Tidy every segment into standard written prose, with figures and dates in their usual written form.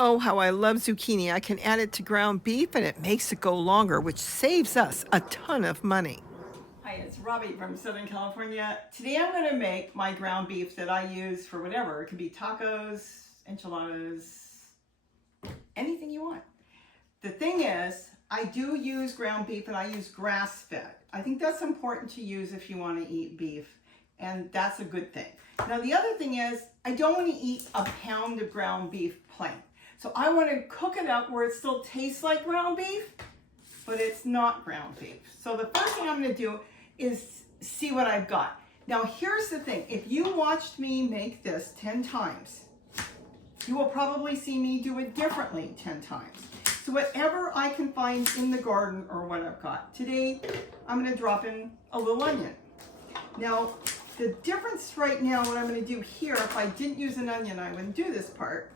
Oh, how I love zucchini. I can add it to ground beef and it makes it go longer, which saves us a ton of money. Hi, it's Robbie from Southern California. Today I'm going to make my ground beef that I use for whatever. It could be tacos, enchiladas, anything you want. The thing is, I do use ground beef and I use grass-fed. I think that's important to use if you want to eat beef, and that's a good thing. Now the other thing is, I don't want to eat a pound of ground beef plain. So I want to cook it up where it still tastes like ground beef, but it's not ground beef. So the first thing I'm going to do is see what I've got. Now here's the thing, if you watched me make this 10 times, you will probably see me do it differently 10 times. So whatever I can find in the garden or what I've got. Today, I'm going to drop in a little onion. Now, the difference right now, what I'm going to do here, if I didn't use an onion, I wouldn't do this part,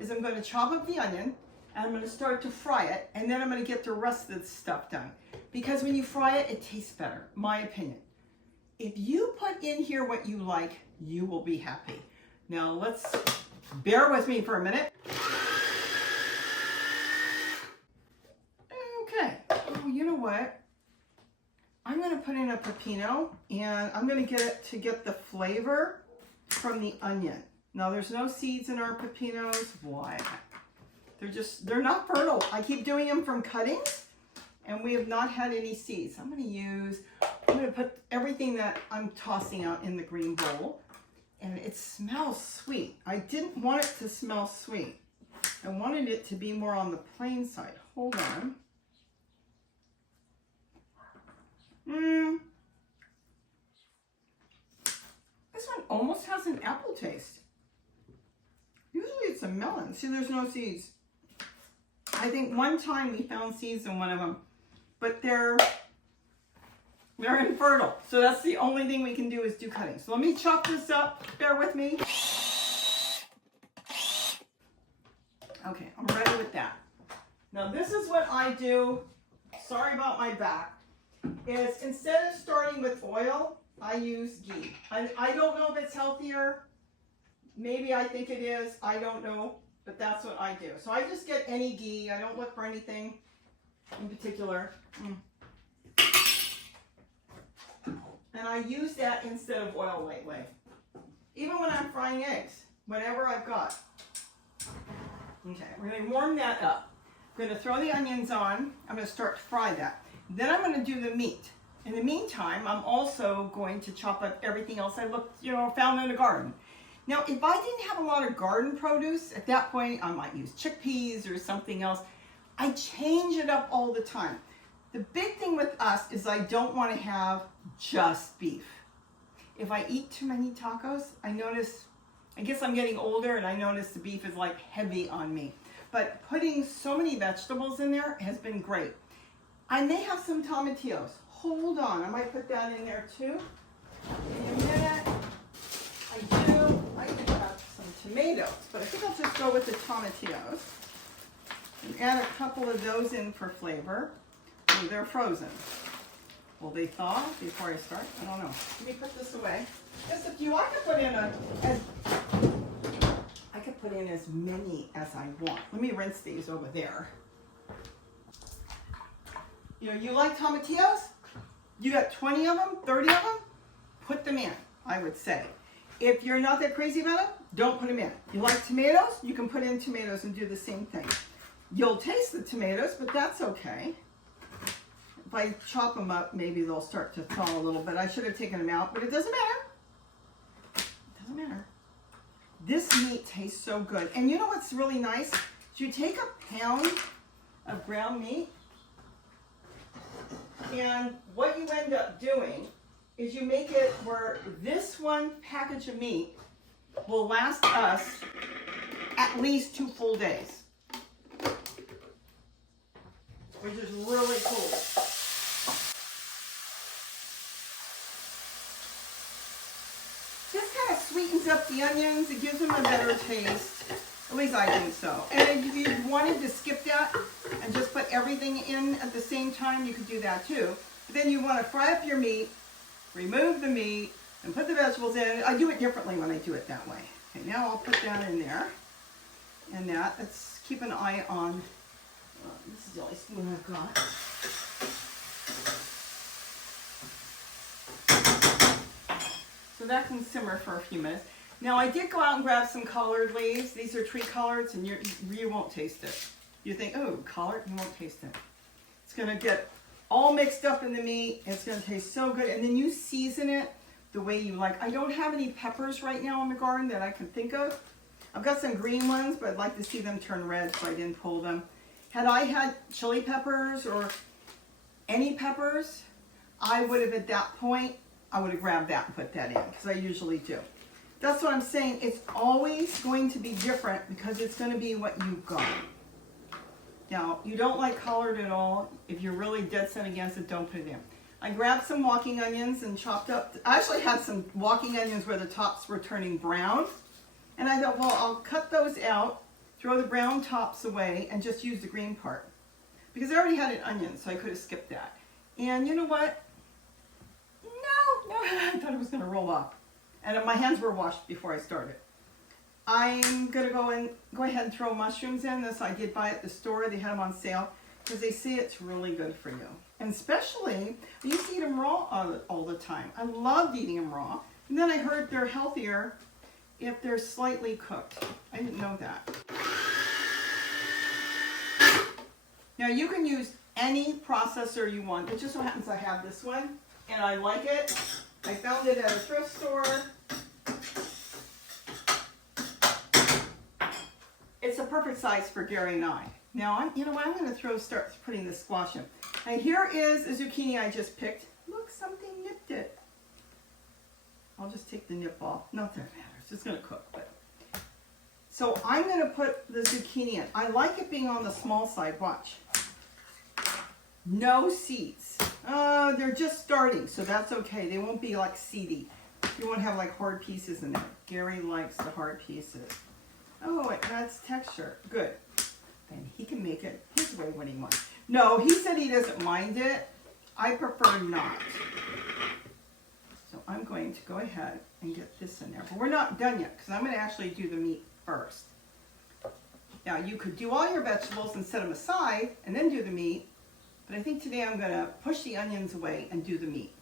is I'm going to chop up the onion, and I'm going to start to fry it, and then I'm going to get the rest of the stuff done. Because when you fry it, it tastes better, my opinion. If you put in here what you like, you will be happy. Now, let's bear with me for a minute. Okay, oh, you know what? I'm going to put in a pepino, and I'm going to get the flavor from the onion. Now, there's no seeds in our pepinos. Why? They're not fertile. I keep doing them from cuttings, and we have not had any seeds. I'm going to put everything that I'm tossing out in the green bowl, and it smells sweet. I didn't want it to smell sweet. I wanted it to be more on the plain side. Hold on. This one almost has an apple taste. Usually it's a melon. See, there's no seeds. I think one time we found seeds in one of them, but they're infertile. So that's the only thing we can do is do cutting. So let me chop this up. Bear with me. Okay, I'm ready with that. Now this is what I do. Sorry about my back. Is instead of starting with oil, I use ghee. I don't know if it's healthier. Maybe I think it is. I don't know. But that's what I do. So I just get any ghee. I don't look for anything in particular. And I use that instead of oil lately. Even when I'm frying eggs, whatever I've got. Okay, we're going to warm that up. I'm going to throw the onions on. I'm going to start to fry that. Then I'm going to do the meat. In the meantime, I'm also going to chop up everything else I found in the garden. Now, if I didn't have a lot of garden produce, at that point, I might use chickpeas or something else. I change it up all the time. The big thing with us is I don't want to have just beef. If I eat too many tacos, I guess I'm getting older and I notice the beef is like heavy on me. But putting so many vegetables in there has been great. I may have some tomatillos. Hold on, I might put that in there too. In a minute. I do have some tomatoes, but I think I'll just go with the tomatillos and add a couple of those in for flavor. Oh, they're frozen. Will they thaw before I start? I don't know. Let me put this away. Just a few. I could put in as many as I want. Let me rinse these over there. You like tomatillos? You got 20 of them, 30 of them? Put them in, I would say. If you're not that crazy about them, don't put them in. You like tomatoes? You can put in tomatoes and do the same thing. You'll taste the tomatoes, but that's okay. If I chop them up, maybe they'll start to thaw a little bit. I should have taken them out, but it doesn't matter. It doesn't matter. This meat tastes so good. And you know what's really nice? You take a pound of ground meat, and what you end up doing is you make it where this one package of meat will last us at least 2 full days, which is really cool. This kind of sweetens up the onions. It gives them a better taste. At least I think so. And if you wanted to skip that and just put everything in at the same time, you could do that too. But then you want to fry up your meat, remove the meat, and put the vegetables in. I do it differently when I do it that way. Okay, now I'll put that in there. And that's keep an eye on, this is the only spoon I've got. So that can simmer for a few minutes. Now I did go out and grab some collard leaves. These are tree collards, and you won't taste it. You think, oh, collard, you won't taste it. It's gonna get all mixed up in the meat. It's gonna taste so good. And then you season it the way you like. I don't have any peppers right now in the garden that I can think of. I've got some green ones, but I'd like to see them turn red, so I didn't pull them. Had I had chili peppers or any peppers, I would have at that point, I would have grabbed that and put that in, because I usually do. That's what I'm saying. It's always going to be different because it's going to be what you got. Now, you don't like collard at all. If you're really dead set against it, don't put it in. I grabbed some walking onions and chopped up. I actually had some walking onions where the tops were turning brown. And I thought, well, I'll cut those out, throw the brown tops away, and just use the green part. Because I already had an onion, so I could have skipped that. And you know what? No, I thought it was going to roll off. And my hands were washed before I started. I'm going to go ahead and throw mushrooms in. This I did buy at the store. They had them on sale because they say it's really good for you. And especially, I used to eat them raw all the time. I loved eating them raw. And then I heard they're healthier if they're slightly cooked. I didn't know that. Now you can use any processor you want. It just so happens I have this one and I like it. I found it at a thrift store. It's a perfect size for Gary and I. Now, you know what? I'm going to start putting the squash in. And here is a zucchini I just picked. Look, something nipped it. I'll just take the nip off. Not that it matters. It's going to cook. But so I'm going to put the zucchini in. I like it being on the small side. Watch. No seeds. They're just starting, so that's okay. They won't be like seedy. You won't have like hard pieces in there. Gary likes the hard pieces. Oh, it adds texture. Good. And he can make it his way when he wants. No, he said he doesn't mind it. I prefer not. So I'm going to go ahead and get this in there. But we're not done yet because I'm going to actually do the meat first. Now, you could do all your vegetables and set them aside and then do the meat. But I think today I'm going to push the onions away and do the meat.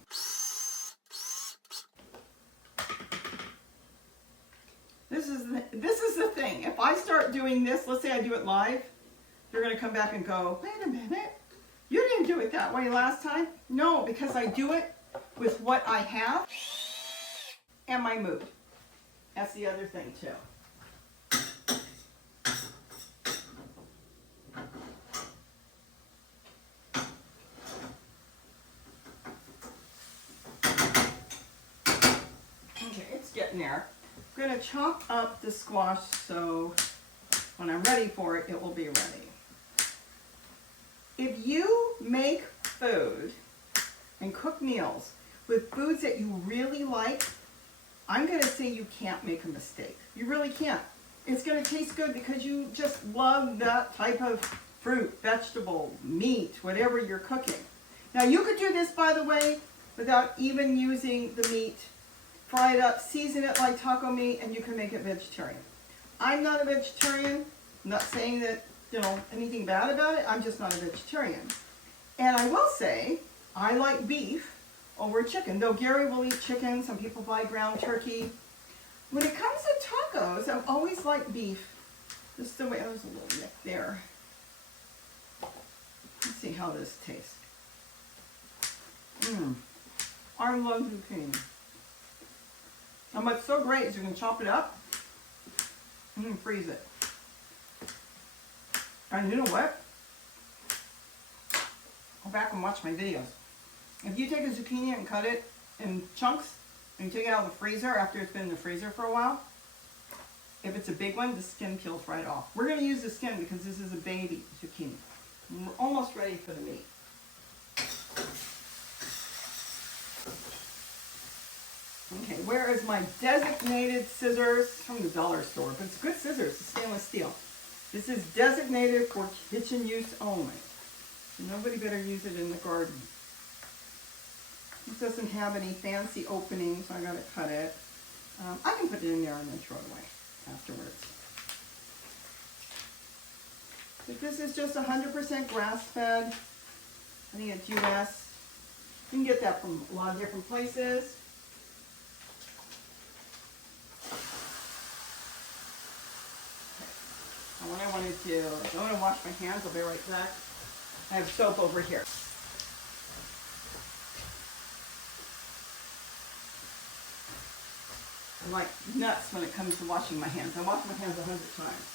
This is the thing. If I start doing this, let's say I do it live, they're going to come back and go, wait a minute, you didn't do it that way last time. No, because I do it with what I have and my mood. That's the other thing too. Okay, it's getting there. I'm going to chop up the squash so when I'm ready for it, it will be ready. If you make food and cook meals with foods that you really like, I'm going to say you can't make a mistake. You really can't. It's going to taste good because you just love that type of fruit, vegetable, meat, whatever you're cooking. Now you could do this, by the way, without even using the meat. Fry it up, season it like taco meat, and you can make it vegetarian. I'm not a vegetarian. I'm not saying that, anything bad about it. I'm just not a vegetarian. And I will say, I like beef over chicken. Though Gary will eat chicken. Some people buy ground turkey. When it comes to tacos, I've always liked beef. Just the way, there's a little nip there. Let's see how this tastes. I love zucchini. And what's so great is you can chop it up and freeze it. And you know what? Go back and watch my videos. If you take a zucchini and cut it in chunks and you take it out of the freezer after it's been in the freezer for a while, if it's a big one, the skin peels right off. We're going to use the skin because this is a baby zucchini. And we're almost ready for the meat. Okay, where is my designated scissors? From the dollar store, but it's good scissors, it's stainless steel. This is designated for kitchen use only. Nobody better use it in the garden. It doesn't have any fancy openings, so I gotta cut it. I can put it in there and then throw it away afterwards. But this is just 100% grass-fed. I think it's US. You can get that from a lot of different places. And what I want to do, I want to wash my hands. I'll be right back. I have soap over here. I'm like nuts when it comes to washing my hands. I wash my hands 100 times.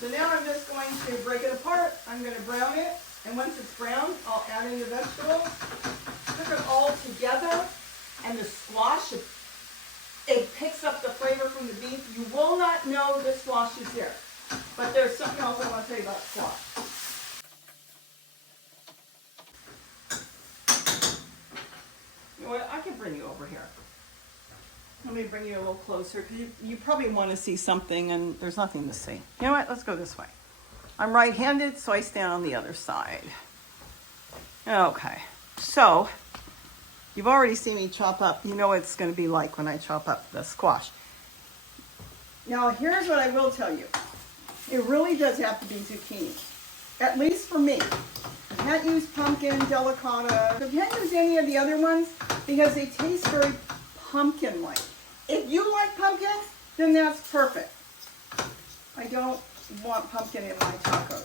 So now I'm just going to break it apart. I'm going to brown it, and once it's browned, I'll add in the vegetables. Cook it all together, and the squash, it picks up the flavor from the beef. You will not know the squash is there. But there's something else I want to tell you about squash. You know what? I can bring you over here. Let me bring you a little closer, because you probably want to see something, and there's nothing to see. You know what? Let's go this way. I'm right-handed, so I stand on the other side. Okay. So, you've already seen me chop up. You know what it's going to be like when I chop up the squash. Now, here's what I will tell you. It really does have to be zucchini. At least for me. You can't use pumpkin, delicata. You can't use any of the other ones because they taste very pumpkin-like. If you like pumpkin, then that's perfect. I don't want pumpkin in my tacos.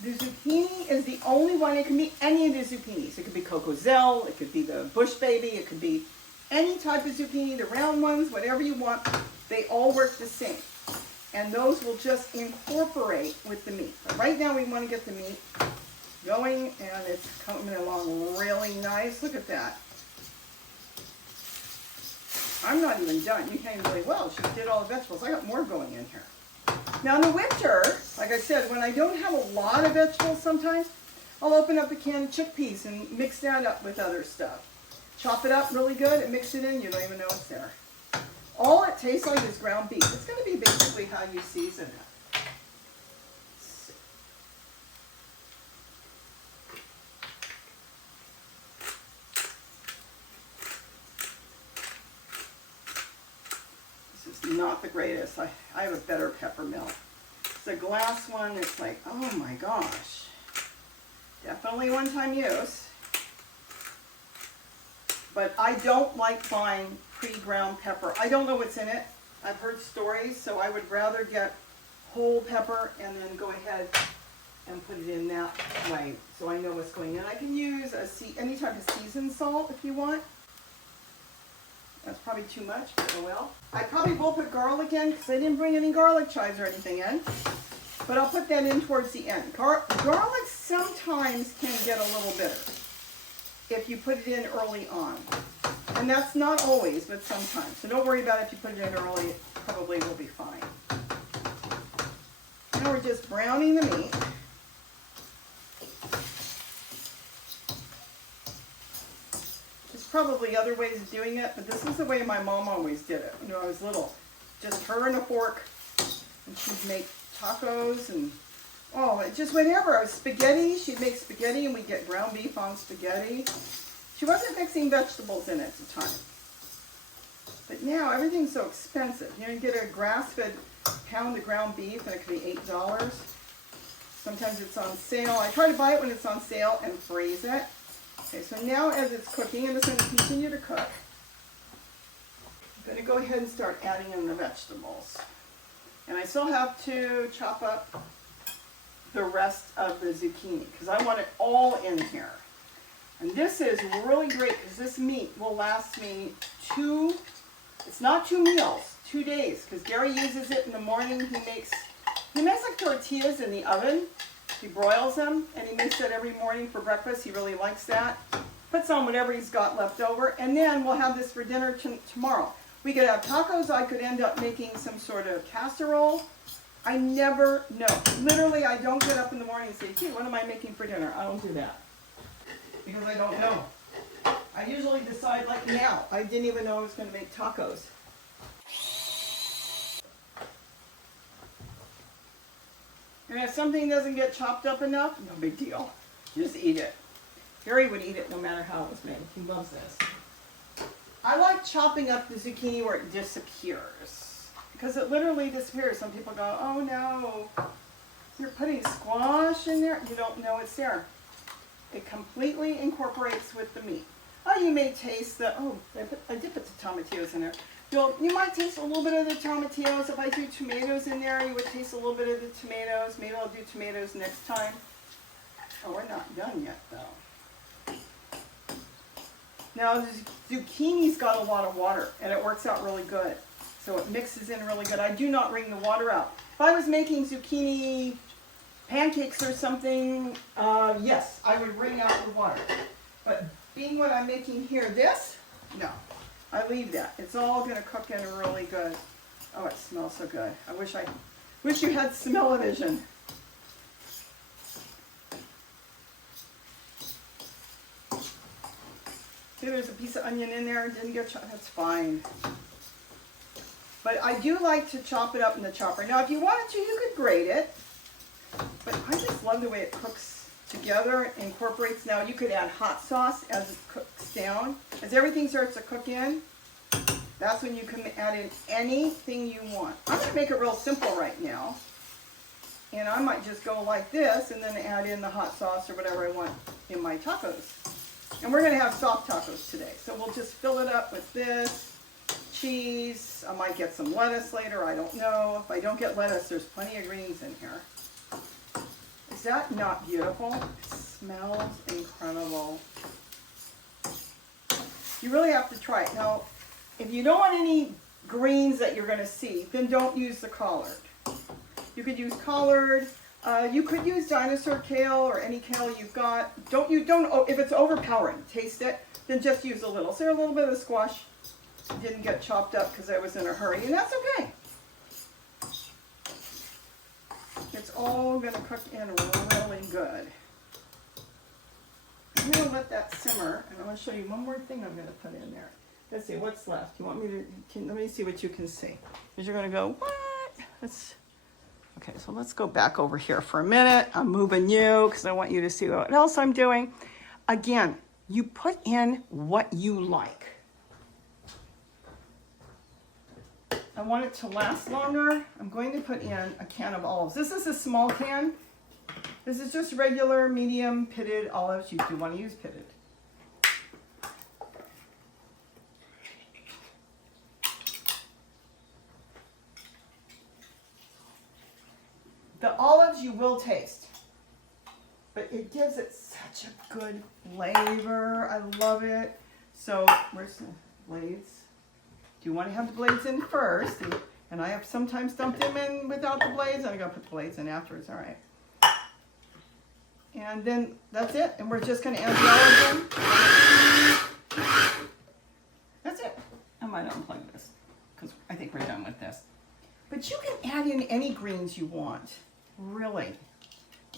The zucchini is the only one. It can be any of the zucchinis. It could be cocozelle, it could be the bush baby, it could be any type of zucchini, the round ones, whatever you want. They all work the same. And those will just incorporate with the meat. But right now we want to get the meat going, and it's coming along really nice. Look at that. I'm not even done. You can't even really, well, she did all the vegetables. I got more going in here. Now in the winter, like I said, when I don't have a lot of vegetables sometimes, I'll open up a can of chickpeas and mix that up with other stuff. Chop it up really good and mix it in. You don't even know it's there. All it tastes like is ground beef. It's going to be basically how you season it. This is not the greatest. I have a better pepper mill. It's a glass one. It's like, oh my gosh. Definitely one-time use. But I don't like buying pre-ground pepper. I don't know what's in it. I've heard stories, so I would rather get whole pepper and then go ahead and put it in that way so I know what's going in. I can use any type of seasoned salt if you want. That's probably too much, but oh well. I probably will put garlic in because I didn't bring any garlic chives or anything in. But I'll put that in towards the end. Garlic sometimes can get a little bitter if you put it in early on. And that's not always, but sometimes. So don't worry about it if you put it in early, it probably will be fine. Now we're just browning the meat. There's probably other ways of doing it, but this is the way my mom always did it when I was little. Just her and a fork, and she'd make tacos and just whenever. Spaghetti, she'd make spaghetti and we'd get ground beef on spaghetti. She wasn't mixing vegetables in at the time. But now everything's so expensive. You know, you get a grass-fed pound of ground beef and it could be $8. Sometimes it's on sale. I try to buy it when it's on sale and freeze it. Okay, so now as it's cooking, and it's going to continue to cook, I'm going to go ahead and start adding in the vegetables. And I still have to chop up the rest of the zucchini because I want it all in here. And this is really great because this meat will last me it's not 2 meals, 2 days, because Gary uses it in the morning. He makes like tortillas in the oven. He broils them and he makes that every morning for breakfast. He really likes that. Puts on whatever he's got left over, and then we'll have this for dinner tomorrow. We could have tacos. I could end up making some sort of casserole. I never know. Literally, I don't get up in the morning and say, gee, what am I making for dinner? I don't do that. Because I don't know. I usually decide like now. I didn't even know I was going to make tacos. And if something doesn't get chopped up enough, no big deal. Just eat it. Gary would eat it no matter how it was made. He loves this. I like chopping up the zucchini where it disappears. Because it literally disappears. Some people go, oh no, you're putting squash in there? You don't know it's there. It completely incorporates with the meat. Oh, you may taste the, I did put the tomatillos in there. You might taste a little bit of the tomatillos. If I do tomatoes in there, you would taste a little bit of the tomatoes. Maybe I'll do tomatoes next time. Oh, we're not done yet though. Now the zucchini's got a lot of water and it works out really good. So it mixes in really good. I do not wring the water out. If I was making zucchini pancakes or something, yes, I would wring out the water. But being what I'm making here, this, no. I leave that. It's all going to cook in really good. Oh, it smells so good. I wish you had smell-o-vision. See, there's a piece of onion in there. Didn't get chopped. That's fine. But I do like to chop it up in the chopper. Now, if you wanted to, you could grate it. But I just love the way it cooks together, incorporates. Now, you could add hot sauce as it cooks down. As everything starts to cook in, that's when you can add in anything you want. I'm going to make it real simple right now. And I might just go like this and then add in the hot sauce or whatever I want in my tacos. And we're going to have soft tacos today. So we'll just fill it up with this, cheese. I might get some lettuce later. I don't know. If I don't get lettuce, there's plenty of greens in here. Is that not beautiful? It smells incredible. You really have to try it. Now, if you don't want any greens that you're going to see, then don't use the collard. You could use collard. You could use dinosaur kale or any kale you've got. If it's overpowering, taste it, then just use a little. So a little bit of the squash didn't get chopped up because I was in a hurry, and that's okay. It's all going to cook in really good. I'm going to let that simmer, and I'm going to show you one more thing I'm going to put in there. Let's see, what's left? You want me to, let me see what you can see. Because you're going to go, what? Okay, so let's go back over here for a minute. I'm moving you because I want you to see what else I'm doing. Again, you put in what you like. I want it to last longer. I'm going to put in a can of olives. This is a small can. This is just regular, medium, pitted olives. You do want to use pitted. The olives you will taste, but it gives it such a good flavor. I love it. So where's the blades? Do you want to have the blades in first? And I have sometimes dumped them in without the blades. I'm going to put the blades in afterwards. All right. And then that's it. And we're just going to add the olives in. That's it. I might unplug this because I think we're done with this. But you can add in any greens you want. Really.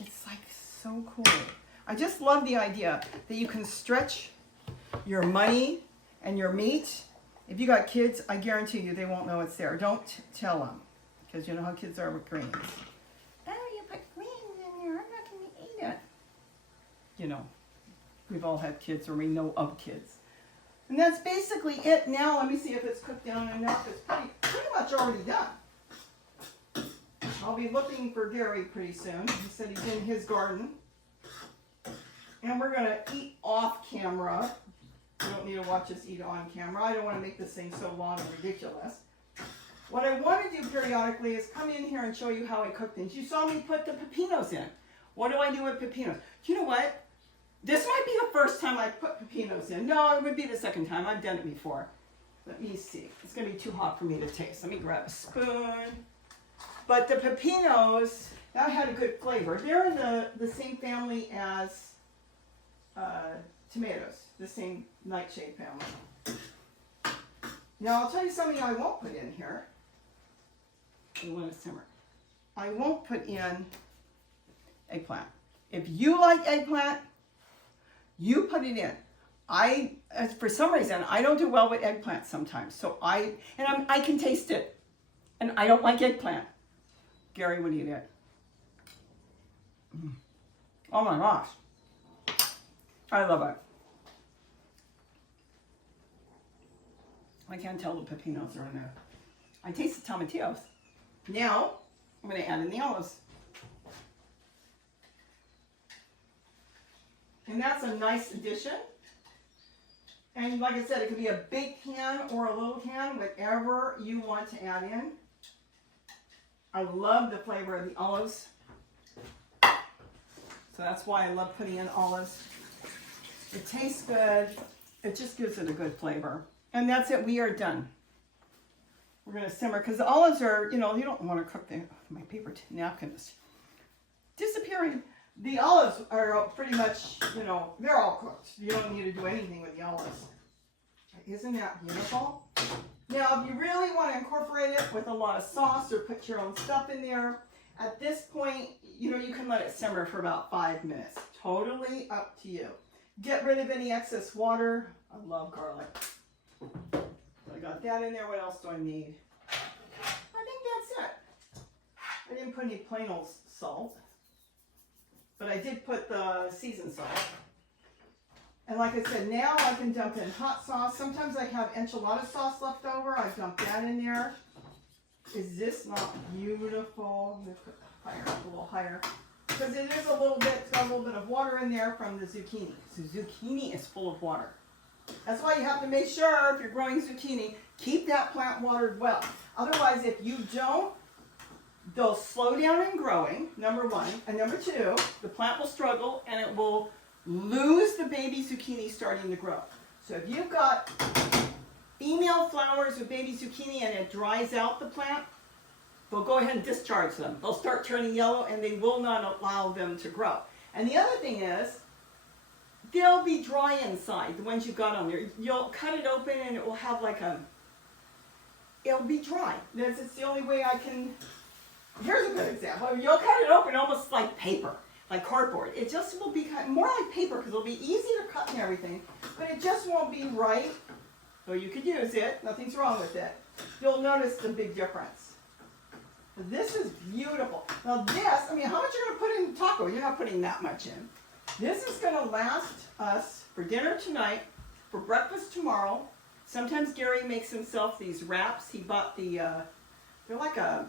It's like so cool. I just love the idea that you can stretch your money and your meat. If you got kids, I guarantee you they won't know it's there. Don't tell them, because you know how kids are with greens. Oh, you put greens in there. I'm not going to eat it. You know, we've all had kids, or we know of kids. And that's basically it. Now, let me see if it's cooked down enough. It's pretty much already done. I'll be looking for Gary pretty soon. He said he's in his garden. And we're going to eat off camera. You don't need to watch us eat on camera. I don't want to make this thing so long and ridiculous. What I want to do periodically is come in here and show you how I cook things. You saw me put the pepinos in. What do I do with pepinos? You know what? This might be the first time I put pepinos in. No, it would be the second time. I've done it before. Let me see. It's going to be too hot for me to taste. Let me grab a spoon. But the pepinos, that had a good flavor. They're in the same family as tomatoes, the same nightshade family. Now I'll tell you something I won't put in here. I want to simmer. I won't put in eggplant. If you like eggplant, you put it in. For some reason, I don't do well with eggplant sometimes. So I can taste it, and I don't like eggplant. Gary would eat it. Oh my gosh. I love it. I can't tell the pepinos are in there. I taste the tomatillos. Now, I'm going to add in the olives. And that's a nice addition. And like I said, it could be a big can or a little can, whatever you want to add in. I love the flavor of the olives. So that's why I love putting in olives. It tastes good. It just gives it a good flavor. And that's it. We are done. We're going to simmer because the olives are, you know, you don't want to cook them. My paper napkin is disappearing. The olives are pretty much, you know, they're all cooked. You don't need to do anything with the olives. Isn't that beautiful? Now, if you really want to incorporate it with a lot of sauce or put your own stuff in there, at this point, you know, you can let it simmer for about 5 minutes. Totally up to you. Get rid of any excess water. I love garlic. I got that in there. What else do I need? I think that's it. I didn't put any plain old salt, but I did put the seasoned salt. And like I said, now I can dump in hot sauce. Sometimes I have enchilada sauce left over. I dump that in there. Is this not beautiful? I'm going to put the fire up a little higher. Because it is a little bit, it's got a little bit of water in there from the zucchini. So zucchini is full of water. That's why you have to make sure if you're growing zucchini, keep that plant watered well. Otherwise, if you don't, they'll slow down in growing, number one. And number two, the plant will struggle and it will lose the baby zucchini starting to grow. So if you've got female flowers with baby zucchini and it dries out the plant, they'll go ahead and discharge them. They'll start turning yellow and they will not allow them to grow. And the other thing is, they'll be dry inside, the ones you've got on there. You'll cut it open and it will have like a, it'll be dry. It's the only way I can, here's a good example. You'll cut it open almost like paper, like cardboard. It just will be more like paper because it'll be easy to cut and everything, but it just won't be right. So you could use it, nothing's wrong with it. You'll notice the big difference. This is beautiful. Now this, I mean, how much are you going to put in taco? You're not putting that much in. This is going to last us for dinner tonight, for breakfast tomorrow. Sometimes Gary makes himself these wraps. He bought the, they're like a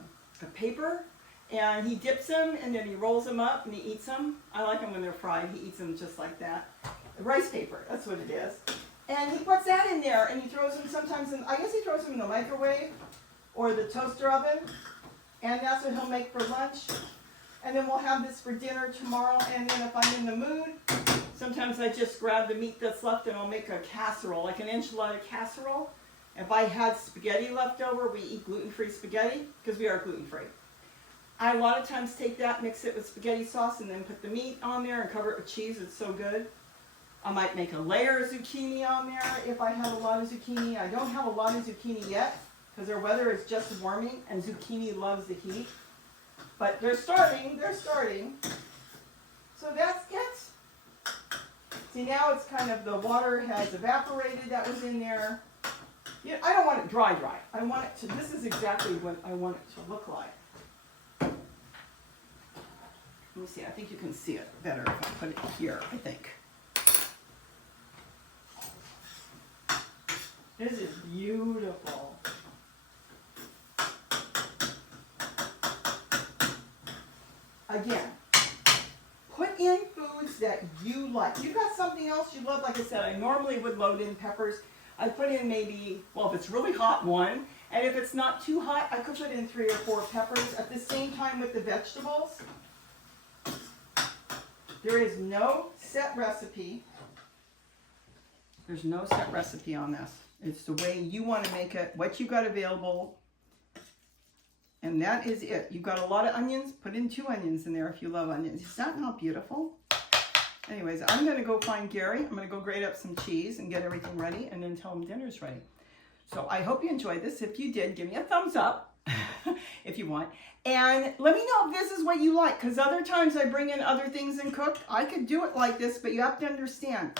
paper, and he dips them, and then he rolls them up, and he eats them. I like them when they're fried. He eats them just like that. Rice paper, that's what it is. And he puts that in there, and he throws them sometimes in, I guess he throws them in the microwave or the toaster oven, and that's what he'll make for lunch. And then we'll have this for dinner tomorrow, and then if I'm in the mood, sometimes I just grab the meat that's left and I'll make a casserole, like an enchilada casserole. If I had spaghetti left over, we eat gluten-free spaghetti because we are gluten-free. I a lot of times take that, mix it with spaghetti sauce, and then put the meat on there and cover it with cheese. It's so good. I might make a layer of zucchini on there if I have a lot of zucchini. I don't have a lot of zucchini yet because our weather is just warming and zucchini loves the heat. But they're starting. So that's it. See, now it's kind of, the water has evaporated that was in there. Yeah, I don't want it dry. I want it to, this is exactly what I want it to look like. Let me see, I think you can see it better if I put it here, I think. This is beautiful. Again, put in foods that you like. You got something else you love, like I said, I normally would load in peppers. I put in maybe, well, if it's really hot, one, and if it's not too hot, I could put in 3 or 4 peppers. At the same time with the vegetables, there is no set recipe. There's no set recipe on this. It's the way you want to make it, what you got available. And that is it. You've got a lot of onions. Put in 2 onions in there if you love onions. Is that not beautiful? Anyways, I'm going to go find Gary. I'm going to go grate up some cheese and get everything ready and then tell him dinner's ready. So I hope you enjoyed this. If you did, give me a thumbs up if you want. And let me know if this is what you like, because other times I bring in other things and cook. I could do it like this, but you have to understand,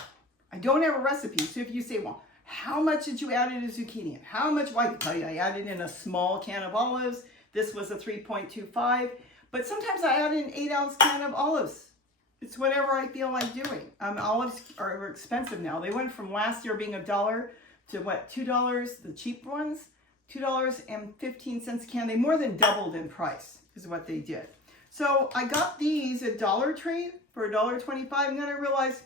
I don't have a recipe. So if you say, well, how much did you add in a zucchini? How much? Well, I can tell you, I added in a small can of olives. This was a 3.25, but sometimes I add in an 8-ounce can of olives. It's whatever I feel like doing. Olives are expensive now. They went from last year being $1 to what, $2, the cheap ones, $2.15 a can. They more than doubled in price is what they did. So I got these at Dollar Tree for $1.25, and then I realized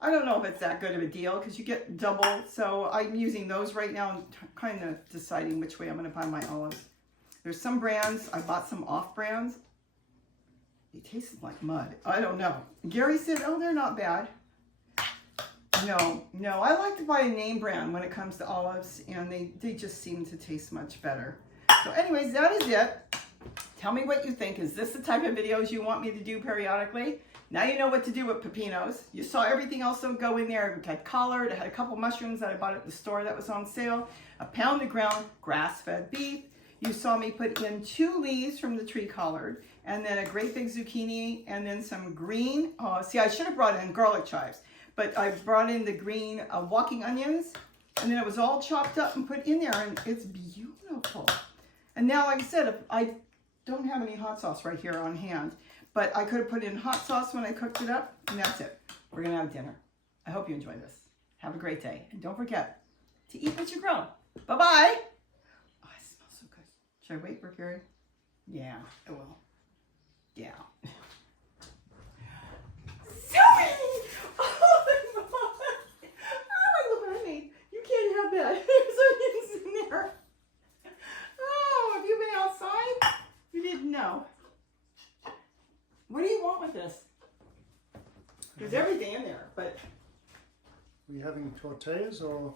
I don't know if it's that good of a deal because you get double. So I'm using those right now and kind of deciding which way I'm going to buy my olives. There's some brands, I bought some off brands. They tasted like mud. I don't know. Gary said, oh, they're not bad. No, I like to buy a name brand when it comes to olives, and they just seem to taste much better. So anyways, that is it. Tell me what you think. Is this the type of videos you want me to do periodically? Now you know what to do with pepinos. You saw everything else go in there. It had collard. It had a couple mushrooms that I bought at the store that was on sale. A pound of ground grass-fed beef. You saw me put in 2 leaves from the tree collard, and then a great big zucchini, and then some green. Oh, see, I should have brought in garlic chives, but I brought in the green walking onions, and then it was all chopped up and put in there, and it's beautiful. And now, like I said, I don't have any hot sauce right here on hand, but I could have put in hot sauce when I cooked it up, and that's it. We're gonna have dinner. I hope you enjoy this. Have a great day, and don't forget to eat what you grow. Bye-bye. Oh, it smells so good. Should I wait for Gary? Yeah, I will. Yeah. Zoe! Oh my little honey. You can't have that. There's onions in there. Oh, have you been outside? You didn't know. What do you want with this? There's everything in there, but... Are you having tortillas or?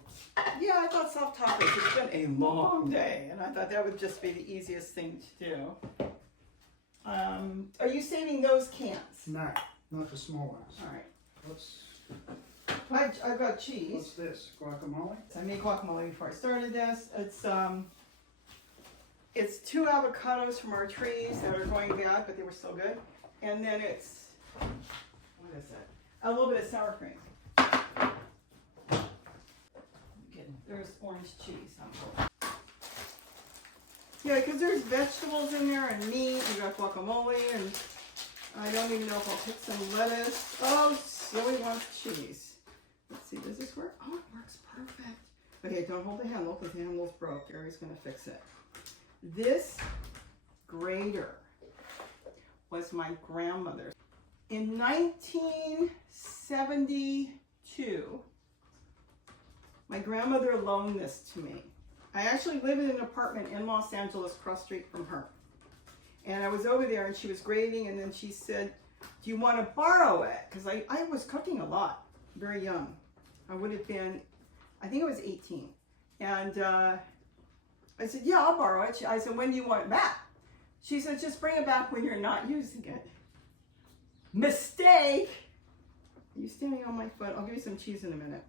Yeah, I thought soft tacos. It's been a long day, and I thought that would just be the easiest thing to do. Are you saving those cans? No, not the small ones. All right. What's I've got cheese. what's this? Guacamole? I made guacamole before I started this. It's 2 avocados from our trees that are going bad, but they were still good. And then it's, what is it? A little bit of sour cream. There's orange cheese. Yeah, because there's vegetables in there and meat. You got guacamole, and I don't even know if I'll pick some lettuce. Oh, Zoe wants cheese. Let's see, does this work? Oh, it works perfect. Okay, don't hold the handle because the handle's broke. Gary's going to fix it. This grater was my grandmother's. In 1972, my grandmother loaned this to me. I actually lived in an apartment in Los Angeles, cross street from her. And I was over there and she was grading, and then she said, do you want to borrow it? Because I was cooking a lot, very young. I would have been, I think I was 18. And I said, yeah, I'll borrow it. I said, when do you want it back? She said, just bring it back when you're not using it. Mistake! Are you standing on my foot? I'll give you some cheese in a minute.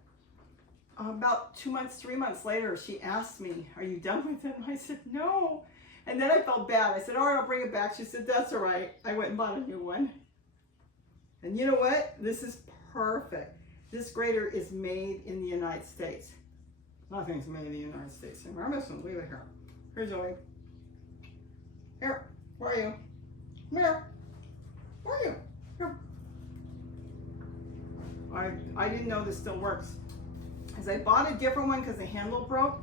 About 2 months, 3 months later, she asked me, are you done with it? And I said, no. And then I felt bad. I said, all right, I'll bring it back. She said, that's all right. I went and bought a new one. And you know what? This is perfect. This grater is made in the United States. Nothing's made in the United States. I'm just going to leave it here. Here, Zoe. Here. Where are you? Come here. Where are you? Here. I didn't know this still works. Because I bought a different one because the handle broke.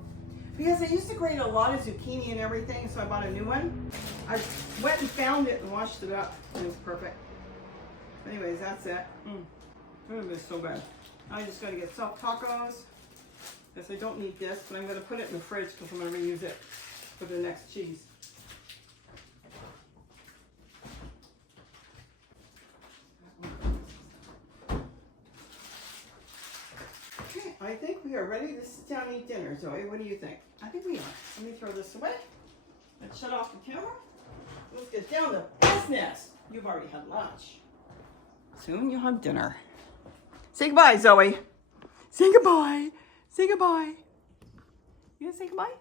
Because I used to grate a lot of zucchini and everything, so I bought a new one. I went and found it and washed it up, and it was perfect. Anyways, that's it. It was so good. I just got to get soft tacos. Guess I don't need this, but I'm going to put it in the fridge because I'm going to reuse it for the next cheese. Okay, I think we are ready to sit down and eat dinner. Zoe, what do you think? I think we are. Let me throw this away. Let's shut off the camera. Let's get down to business. You've already had lunch. Soon you'll have dinner. Say goodbye, Zoe. Say goodbye. Say goodbye. You gonna say goodbye?